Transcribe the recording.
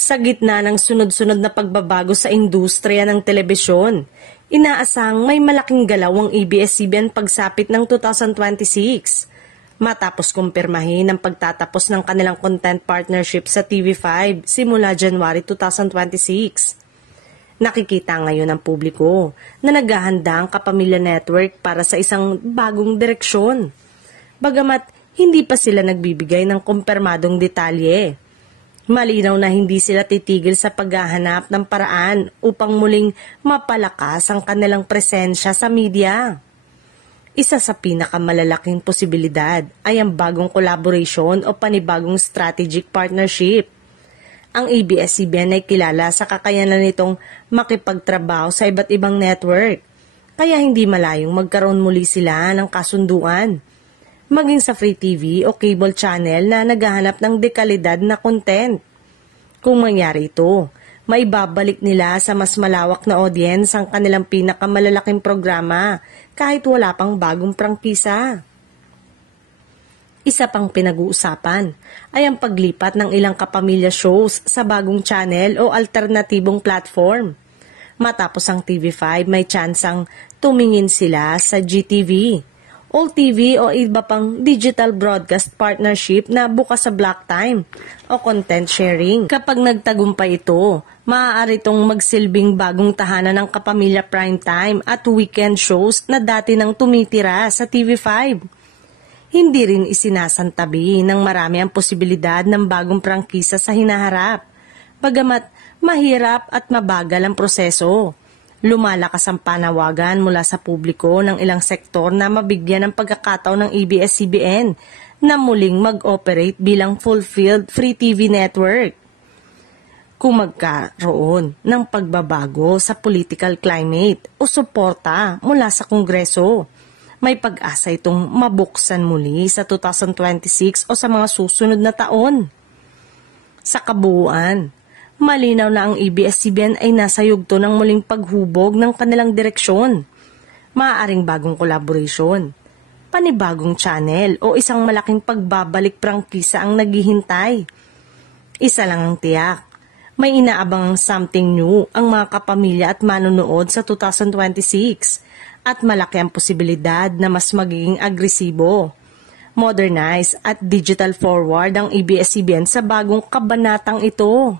Sa gitna ng sunod-sunod na pagbabago sa industriya ng telebisyon, inaasang may malaking galaw ang ABS-CBN pagsapit ng 2026. Matapos kumpirmahin ang pagtatapos ng kanilang content partnership sa TV5 simula January 2026. Nakikita ngayon ng publiko na naghahanda ang Kapamilya Network para sa isang bagong direksyon. Bagamat hindi pa sila nagbibigay ng kumpirmadong detalye. Malinaw na hindi sila titigil sa paghahanap ng paraan upang muling mapalakas ang kanilang presensya sa media. Isa sa pinakamalalaking posibilidad ay ang bagong collaboration o panibagong strategic partnership. Ang ABS-CBN ay kilala sa kakayanan nitong makipagtrabaho sa iba't ibang network, kaya hindi malayong magkaroon muli sila ng kasunduan. Maging sa free TV o cable channel na naghahanap ng dekalidad na content. Kung mangyari ito, maibabalik nila sa mas malawak na audience ang kanilang pinakamalalaking programa kahit wala pang bagong prangkisa. Isa pang pinag-uusapan ay ang paglipat ng ilang kapamilya shows sa bagong channel o alternatibong platform. Matapos ang TV5, may tsansang tumingin sila sa GTV. All TV o iba pang digital broadcast partnership na bukas sa block time o content sharing. Kapag nagtagumpay ito, maaari itong magsilbing bagong tahanan ng Kapamilya Primetime at weekend shows na dati nang tumitira sa TV5. Hindi rin isinasantabi ng marami ang posibilidad ng bagong prangkisa sa hinaharap, bagamat mahirap at mabagal ang proseso. Lumalakas ang panawagan mula sa publiko ng ilang sektor na mabigyan ng pagkakataon ng ABS-CBN na muling mag-operate bilang fulfilled free TV network. Kung magkaroon ng pagbabago sa political climate o suporta mula sa Kongreso, may pag-asa itong mabuksan muli sa 2026 o sa mga susunod na taon. Sa kabuuan, malinaw na ang ABS-CBN ay nasa yugto ng muling paghubog ng kanilang direksyon. Maaaring bagong collaboration, panibagong channel o isang malaking pagbabalik prangkisa ang naghihintay. Isa lang ang tiyak, may inaabang something new ang mga kapamilya at manonood sa 2026 at malaki ang posibilidad na mas magiging agresibo, modernized at digital forward ang ABS-CBN sa bagong kabanatang ito.